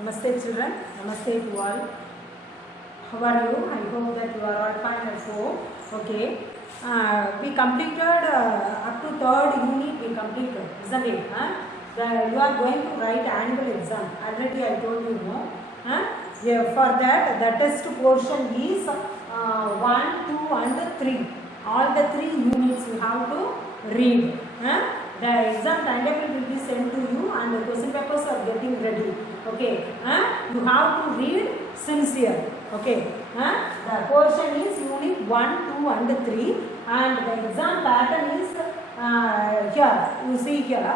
Namaste children, namaste to all. How are you? I hope that you are all fine at home. Okay. We completed up to third unit we completed, isn't it? You are going to write annual exam. Already I told you, no? Yeah, for that, the test portion is 1, 2 and 3. All the 3 units you have to read. The exam timetable will be sent to you and the question papers are getting ready. Okay. You have to read sincere. Okay. The portion is unit 1, 2 and 3 and the exam pattern is here. You see here.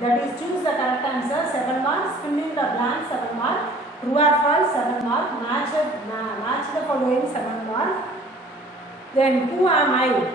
That is choose the correct answer 7 marks, fill in the blank 7 marks, true or false 7 marks, match the following 7 marks. Then who am I?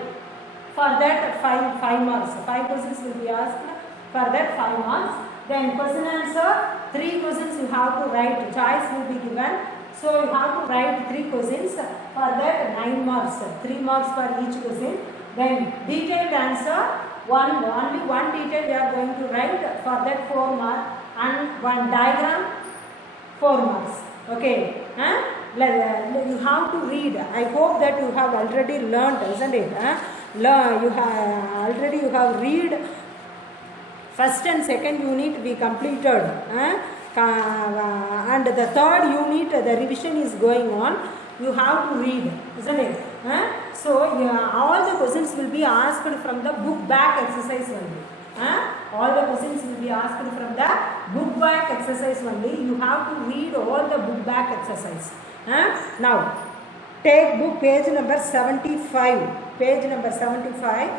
For that 5 marks. 5 questions will be asked. For that 5 marks. Then question answer 3 questions you have to write. Choice will be given. So you have to write 3 questions. For that 9 marks. 3 marks for each question. Then detailed answer. Only one detail we are going to write. For that 4 marks. And one diagram 4 marks. Okay. You have to read. I hope that you have already learned, isn't it? You have read first and second unit we completed. And the third unit the revision is going on. You have to read, isn't it? So all the questions will be asked from the book back exercise only. All the questions will be asked from the book back exercise only. You have to read all the book back exercise. Now take book page number 75. Page number 75.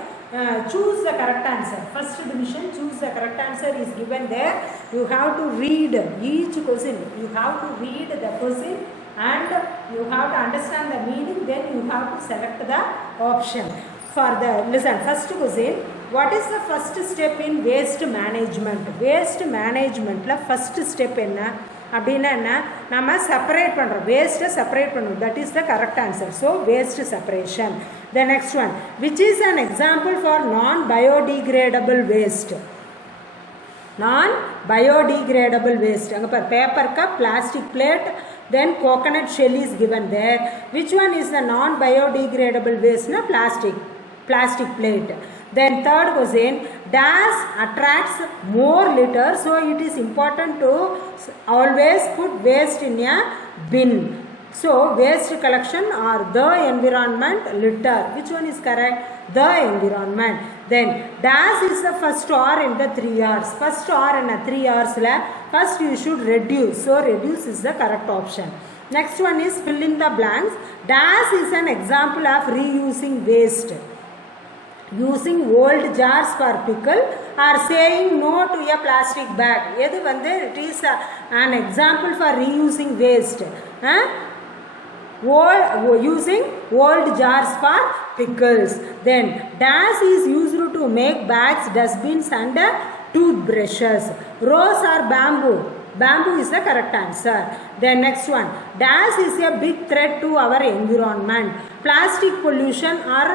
Choose the correct answer. First division, choose the correct answer is given there. You have to read each question. You have to read the question and you have to understand the meaning. Then you have to select the option. For the listen, first question. What is the first step in waste management? Waste management la first step enna? அப்படின்னா என்ன நம்ம separate பண்ணுறோம் வேஸ்ட்டை separate பண்ணுவோம் that is the correct answer so waste separation the next one which is an example for non biodegradable waste non biodegradable waste அங்கே பார் paper cup plastic plate then coconut shell is given there. Which one is the non biodegradable waste? Na plastic plate. Then third question, dash attracts more litter, so it is important to always put waste in a bin. So waste collection or the environment, litter. Which one is correct? The environment. Then dash is the first R in the 3 R's. First R in the 3 R's la first you should reduce. So reduce is the correct option. Next one is fill in the blanks. Dash is an example of reusing waste. Using old jars for pickle or saying no to a plastic bag. Edu vande it is an example for reusing waste. Using old jars for pickles. Then dash is used to make bags, dustbins and toothbrushes. Rose or bamboo? Bamboo is the correct answer. Then next one, dash is a big threat to our environment. Plastic pollution or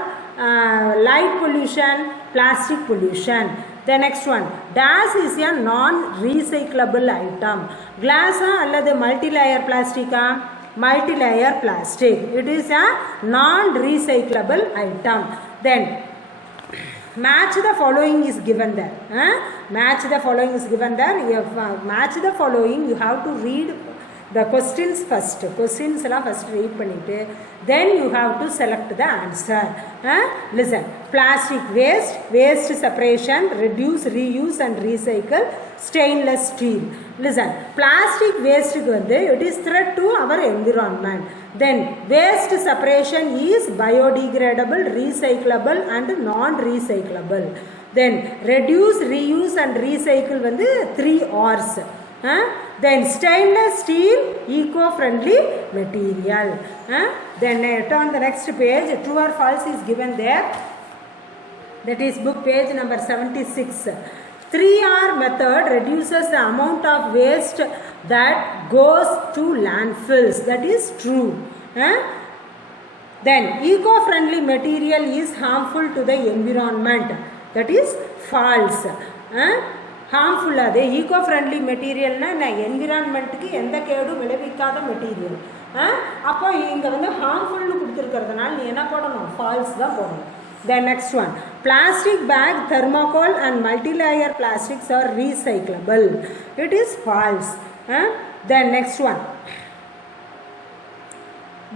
light pollution, plastic pollution. The next one, dash is a non-recyclable item. Glass அல்லது multi-layer plastic? Multi-layer plastic. It is a non-recyclable item. Then match the following is given there. Match the following is given there. Match the following, you have to read the questions first. Questions la first read பண்ணிட்டு then you have to select the answer. Listen, plastic waste, waste separation, reduce, reuse and recycle, stainless steel. Listen, plastic waste க்கு வந்து it is threat to our environment. Then waste separation is biodegradable, recyclable and non-recyclable. Then reduce, reuse and recycle வந்து 3 R's. Then stainless steel, eco-friendly material. Then turn the next page. True or false is given there. That is book page number 76. 3R method reduces the amount of waste that goes to landfills. That is true. Then eco-friendly material is harmful to the environment. That is false. Harmful. அது eco friendly மெட்டீரியல்னால் என்விரான்மெண்ட்டுக்கு எந்த கேடும் விளைவிக்காத மெட்டீரியல். அப்போ இங்கே வந்து ஹார்ம்ஃபுல்னு கொடுத்துருக்கிறதுனால நீ என்ன போடணும்? ஃபால்ஸ் தான் போடணும். Then next one, plastic bag, thermocol and multi-layer plastics are recyclable. It is false. Then next one,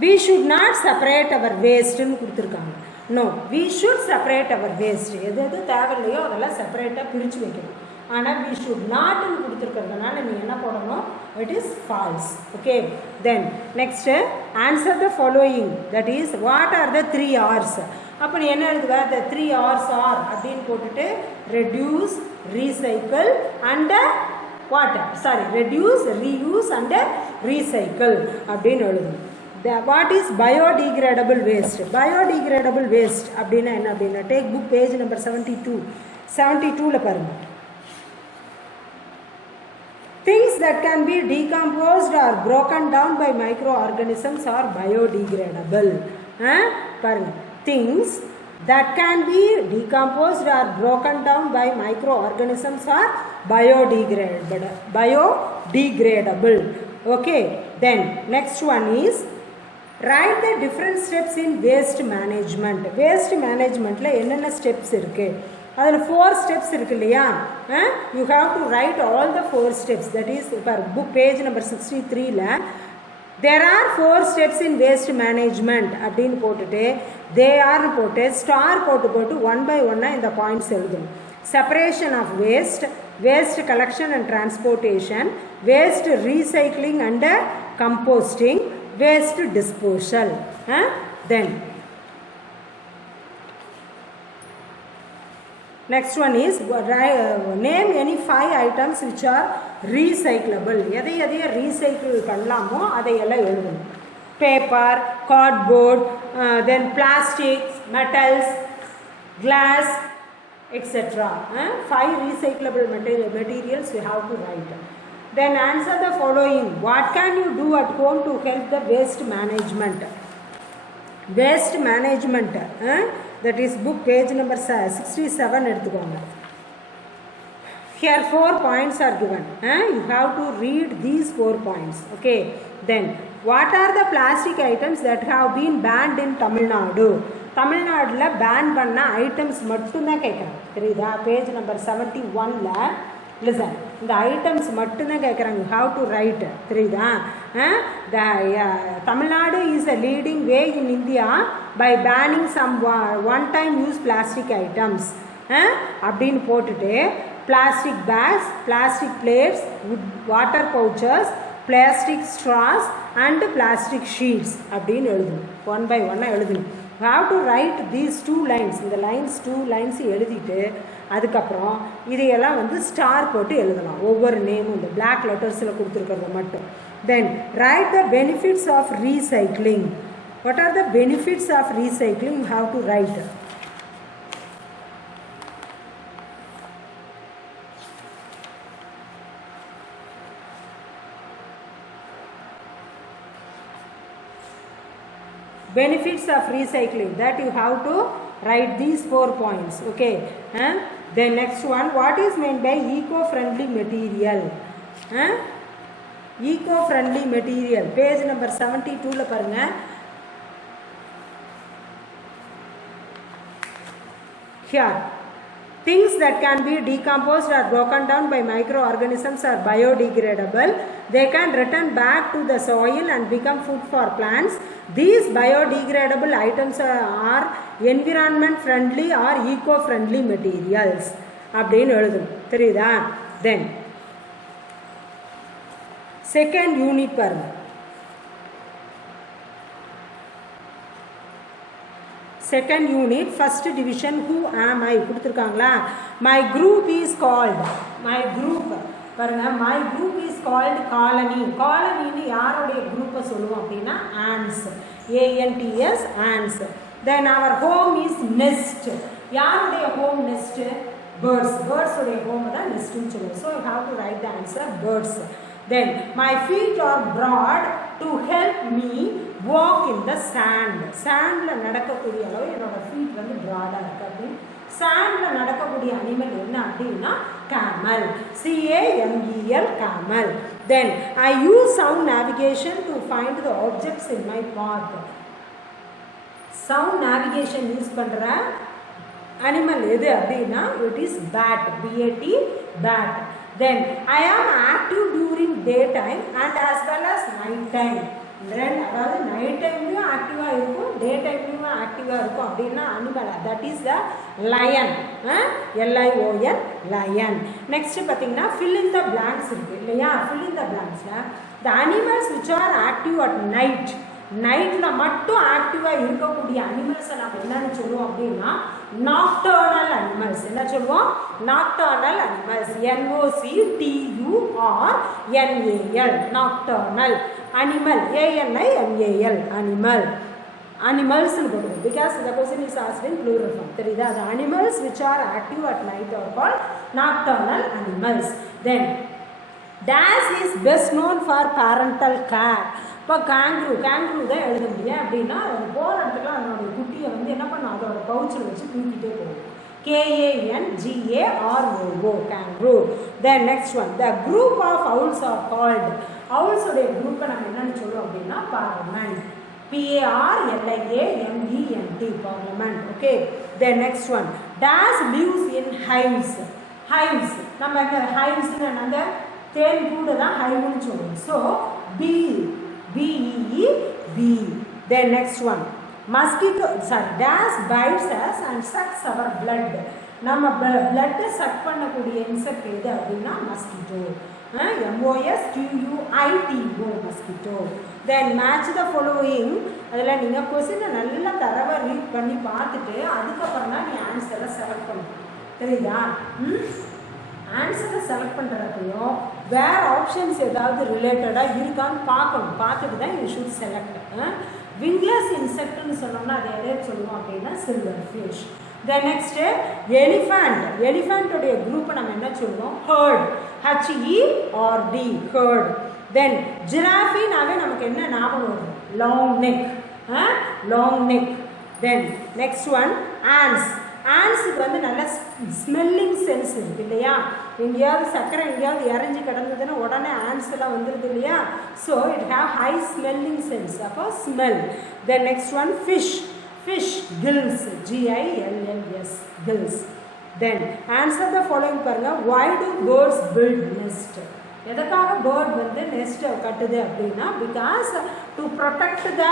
we should not separate our waste னு கொடுத்துருக்காங்க. No, we should separate our waste. எது எது தேவையில்லையோ அதெல்லாம் செப்பரேட்டாக பிரித்து வைக்கணும். ஆனால் we should not னு கொடுத்துருக்கிறதுனால நீ என்ன போடணும்? It is false. Okay. Then next, answer the following. That is, what are the 3 R's? அப்போ நீ என்ன எழுதுவ? The 3 R's are அப்படின்னு போட்டுட்டு reduce, recycle and what? Sorry, reduce, reuse and recycle அப்படின்னு எழுதும். What is biodegradable waste? Biodegradable waste அப்படின்னா என்ன அப்படின்னா, take book page number 72ல பாருங்க. Things that can be decomposed or broken down by microorganisms are biodegradable. பாருங்க, things that can be decomposed or broken down by microorganisms are biodegradable. Okay. Then next one is, write the different steps in waste management. Waste managementல என்னென்ன steps இருக்கு? அதில் 4 steps இருக்கு இல்லையா? You have to write all the 4 steps. That is, book page number 63ல there are 4 steps in waste management அப்படின்னு போட்டுட்டு they are போட்டு star போட்டு 1 by 1 இந்த பாயிண்ட்ஸ் எழுதணும். Separation of waste, waste collection and transportation, waste recycling and composting, waste disposal. Then next one is, name any 5 items which are recyclable. எதை எதையை ரீசைக்கிள் பண்ணலாமோ அதையெல்லாம் எழுதணும். Paper, cardboard, then plastics, metals, glass, etc. 5 recyclable materials you have to write. Then answer the following. What can you do at home to help the waste management? Waste management, that is book page number 67 எடுத்துக்கோங்க. Here 4 points are given. You have to read these 4 points. Okay. Then what are the plastic items that have been banned in Tamil Nadu? தமிழ்நாட்டில் ban பண்ண items மட்டும்தான் கேட்குறாங்க. தெரியுதா? Page number 71ல listen, இந்த items மட்டும்தான் கேட்குறாங்க. You have to write. தெரியுதா? Tamil Nadu is a leading way in India by banning some one time use plastic items அப்படின்னு போட்டுட்டு plastic bags, plastic plates, water pouches, plastic straws and plastic sheets அப்படின்னு எழுதணும். 1 by 1 எழுதணும். You have to write these 2 lines. இந்த லைன்ஸ் 2 lines எழுதிட்டு அதுக்கப்புறம் இதையெல்லாம் வந்து ஸ்டார் போட்டு எழுதலாம். ஒவ்வொரு நேமும் இந்த பிளாக் லெட்டர்ஸில் கொடுத்துருக்கிறத மட்டும். Then write the benefits of recycling. What are the benefits of recycling? You have to write. Benefits of recycling, that you have to write these 4 points. Okay. Then next one, what is meant by eco-friendly material? Eco-friendly material, page number 72ல பாருங்க. Here, things that can be decomposed or broken down by microorganisms are biodegradable. They can return back to the soil and become food for plants. These biodegradable items are environment friendly or eco friendly materials அப்படின்னு எழுதணும். தெரியுதா? Then second unit பாருங்க. Second unit, first division, who am I கொடுத்துருக்காங்களா? My group is called, my group பாருங்க, my group is called colony. colonyன்னு யாருடைய குரூப்பை சொல்லுவோம் அப்படின்னா ants, ants, ants. Then our home is nest. யாருடைய home nest? birds. birds உடைய home தான் nestன்னு சொல்லுவோம். So you have to write the answer birds. Then my feet are broad to help me walk in the sand. sandல நடக்கக்கூடிய அளவு என்னோட feet வந்து broad-ஆ இருக்கு. அப்படி sandல நடக்கக்கூடிய அனிமல் என்ன அப்படின்னா camel. C-A-M-E-L, camel. Then I use sound navigation to find the objects in my path. Sound navigation use பண்ற animal எது அப்படின்னா it is bat, B-A-T, bat. Then I am active during daytime and as well as night time. அதாவது night டைம்லையும் ஆக்டிவாக இருக்கும், day டைம்லையும் ஆக்டிவாக இருக்கும் அப்படின்னா animal, that is the lion. LION, lion. Next பார்த்தீங்கன்னா ஃபில் இன் த பிளாங்க்ஸ் இருக்குது இல்லையா? ஃபில் இன் த பிளாங்க்ஸில் the animals which are active at night, நைட்டில் மட்டும் ஆக்டிவாக இருக்கக்கூடிய அனிமல்ஸை நம்ம என்னன்னு சொல்லுவோம் அப்படின்னா நாக்டர்னல் அனிமல்ஸ். என்ன சொல்லுவோம்? Nocturnal animals. NOCTURNAL, nocturnal. Animal, ANIMAL, animal. அனிமல்ஸ்னு போடுவோம் because the question is asked in plural form. தெரியுதா? the animals which are active at night are called nocturnal animals. Then dash is best known for parental care. இப்போ கேங்க்ரூ தான் எழுத முடியும் அப்படின்னா அது போகிற இடத்துல அதனுடைய குட்டியை வந்து என்ன பண்ணும், அதோட பவுச்சில் வச்சு தூக்கிட்டே போகும். KANGAROO, kangaroo. Then next one, the group of owls are called. Owls உடைய குரூப்பை நம்ம என்னன்னு சொல்லுவோம் அப்படின்னா parliament. PARLIAMENT, parliament. Okay. Then next one, dash lives in hives. Hives, நம்ம இந்த hivesன்னு அந்த தேன் கூட தான் hiveன்னு சொல்லுவோம். So BEE. Then next one, mosquito, dash bites us and sucks our blood. நம்ம blood suck பண்ணக்கூடிய இன்செக்ட் எது அப்படின்னா mosquito. MOSQUITO, mosquito. Then match the following. அதில் நீங்கள் கொஸ்டினை நல்லா தரவாக ரீட் பண்ணி பார்த்துட்டு அதுக்கப்புறம் தான் நீ ஆன்சரை செலக்ட் பண்ணணும். தெரியுதா? ஆன்சரை செலக்ட் பண்ணுறப்பையும் வேறு ஆப்ஷன்ஸ் ஏதாவது ரிலேட்டடாக இருக்கான்னு பார்க்கணும். பார்த்துட்டு தான் யூ ஷுட் செலக்ட். விங்லெஸ் இன்செக்ட்னு சொன்னோம்னா அது எதை சொல்லுவோம் அப்படின்னா silverfish. Then next elephant. எலிஃபண்ட்டோடைய குரூப்பை நம்ம என்ன சொல்லுவோம்? ஹர்ட். HERD, herd. தென் ஜிராஃபினாவே நமக்கு என்ன ஞாபகம் வரும்? Long neck. Long neck. Then next one ants. ஆன்ஸுக்கு வந்து நல்ல ஸ்மெல்லிங் சென்ஸ் இருக்குது இல்லையா? எங்கேயாவது சக்கரை எங்கேயாவது இறஞ்சி கிடந்ததுன்னா உடனே ஆன்ஸ் எல்லாம் வந்துடுது இல்லையா? So it have high smelling sense. அப்போ smell. Then next one fish. Fish gills, GILLS, gills. Then answer the following பாருங்கள். why do birds build nest? எதுக்காக பேர்ட் வந்து நெஸ்ட்டை கட்டுது அப்படின்னா because to protect the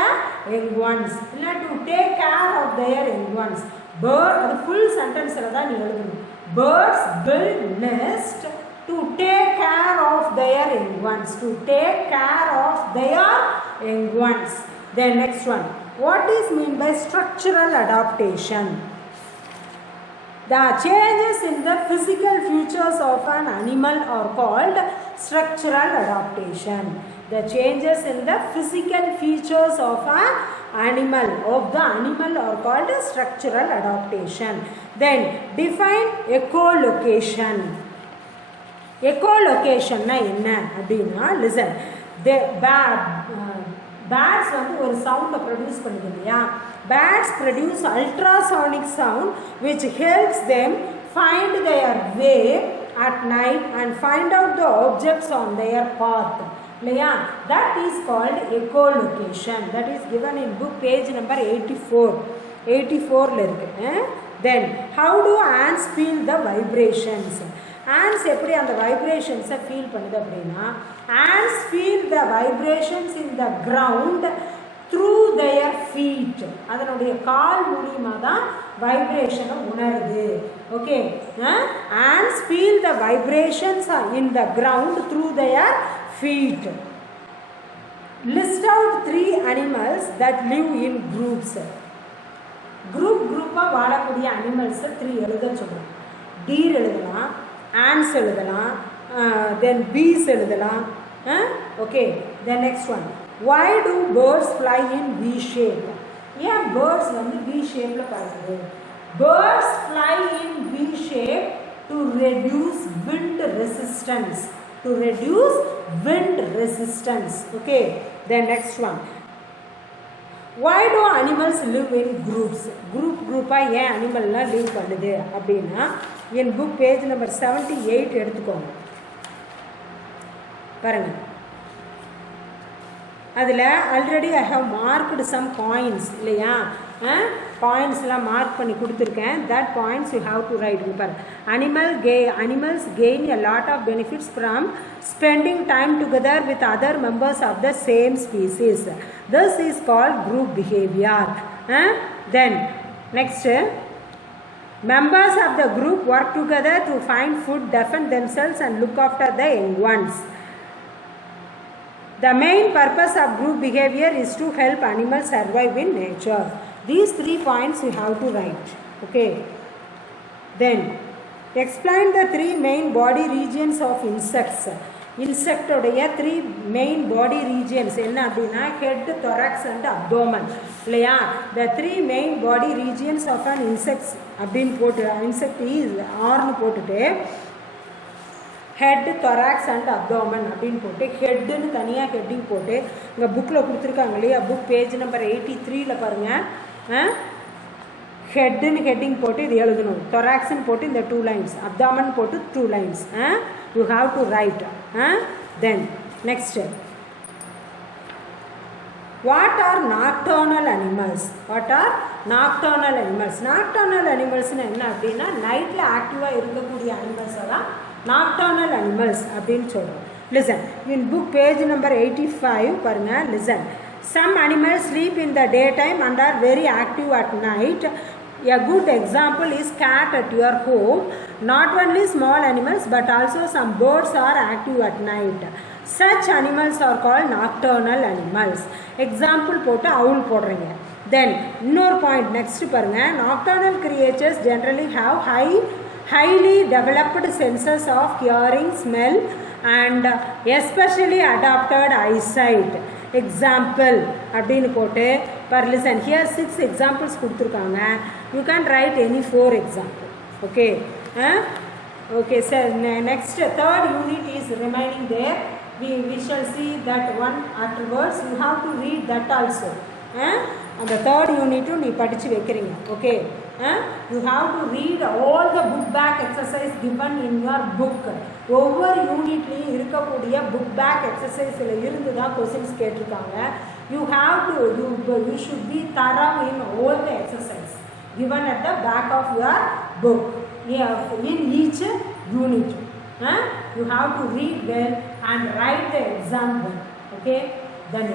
young ones, இல்லை to take care of their young ones. Bird, அது full சென்டென்ஸில் தான் நீ எழுதணும். Birds build nest to take care of their young ones. To take care of their young ones. Then next one, what is mean by structural adaptation? The changes in the physical features of an animal are called structural adaptation. The changes in the physical features of an animal are called structural adaptation. Then define echolocation. Echolocation na enna அப்படின்னா listen. The bats வந்து ஒரு சவுண்டை ப்ரொடியூஸ் பண்ணுது இல்லையா? Bats produce ultrasonic sound which helps them find their way at night and find out the objects on their path. இல்லையா? That is called echolocation. That is given in book page number 84. 84ல இருக்கு. Then how do ants feel the vibrations? Ants எப்படி அந்த வைப்ரேஷன்ஸை ஃபீல் பண்ணுது அப்படின்னா ants feel the vibrations in the ground through their feet. அதனுடைய கால் மூலமா தான் வைப்ரேஷனை உணருது. Okay, ants feel the vibrations in the ground through their feet. List out 3 animals that live in groups. குரூப்பாக வாழக்கூடிய அனிமல்ஸை 3 எழுத சொல்கிறோம். டீர் எழுதலாம், ஆன்ஸ் எழுதலாம், தென் பீஸ் எழுதலாம். ஓகே, தென் next one, why do birds fly in V shape? ஏன் பேர்ட்ஸ் வந்து V ஷேப்பில் பறக்குது? Birds fly in V shape to reduce wind resistance. To reduce wind resistance. Okay, then next one, why do animals live in groups? Group-ஆக ஏன் அனிமல்லாம் live பண்ணுது அப்படின்னா என் book page number 78 எடுத்துக்கோங்க பாருங்கள். அதில் already I have marked some points இல்லையா, பாயிண்ட்ஸ்லாம் மார்க் பண்ணி கொடுத்துருக்கேன். That points you have to write. பாரு, animals gain a lot of benefits from spending time together with other members of the same species. This is called group behavior. Then next, members of the group work together to find food, defend themselves and look after the young ones. The main purpose of group behavior is to help animals survive in nature. These 3 points you have to write. Okay. Then explain the 3 main body regions of insects. Insect உடைய 3 main body regions என்ன அப்படின்னா head, thorax and abdomen இல்லையா. The 3 main body regions of an insect அப்படின்னு போட்டு insect is ஆர்னு போட்டுட்டு head, thorax and abdomen அப்படின்னு போட்டு ஹெட்டுன்னு தனியாக ஹெட்டிங் போட்டு இங்கே புக்கில் கொடுத்துருக்காங்க இல்லையா, புக் பேஜ் நம்பர் 83 பாருங்கள். ஹெட்டுன்னு ஹெட்டிங் போட்டு இது எழுதணும், தொராக்ஸ்ன்னு போட்டு இந்த 2 lines, அப்டாமன் போட்டு 2 lines. You have to write. Then next, what are nocturnal animals? What are nocturnal animals? Nocturnal அனிமல்ஸ்னு என்ன அப்படின்னா நைட்டில் ஆக்டிவாக இருக்கக்கூடிய அனிமல்ஸை தான் nocturnal animals அப்படின்னு சொல்கிறோம். listen, in book page number 85 பாருங்க. listen, some animals sleep in the daytime and are very active at night. A good example is cat at your home. Not only small animals but also some birds are active at night. Such animals are called nocturnal animals. example போட்டு owl போடுறீங்க. then இன்னொரு point next பாருங்க. nocturnal creatures generally have highly developed senses of hearing, smell and especially adapted eyesight. example அப்படின்னு போட்டு per listen, here 6 examples கொடுத்துருக்காங்க. you can write any 4 example. okay. okay, so next third unit is remaining there. We shall see that one afterwards. you have to read that also. அந்த third unit நீ படித்து வைக்கிறீங்க. okay. You have to read all the book back exercise given in your book. ஒவ்வொரு யூனிட்லேயும் இருக்கக்கூடிய book back எக்ஸசைஸில் இருந்து தான் கொஸ்டின்ஸ் கேட்டிருக்காங்க. you should be thorough in all the exercise given at the back of your book in each unit. You have to read well and write the exam well. okay. Then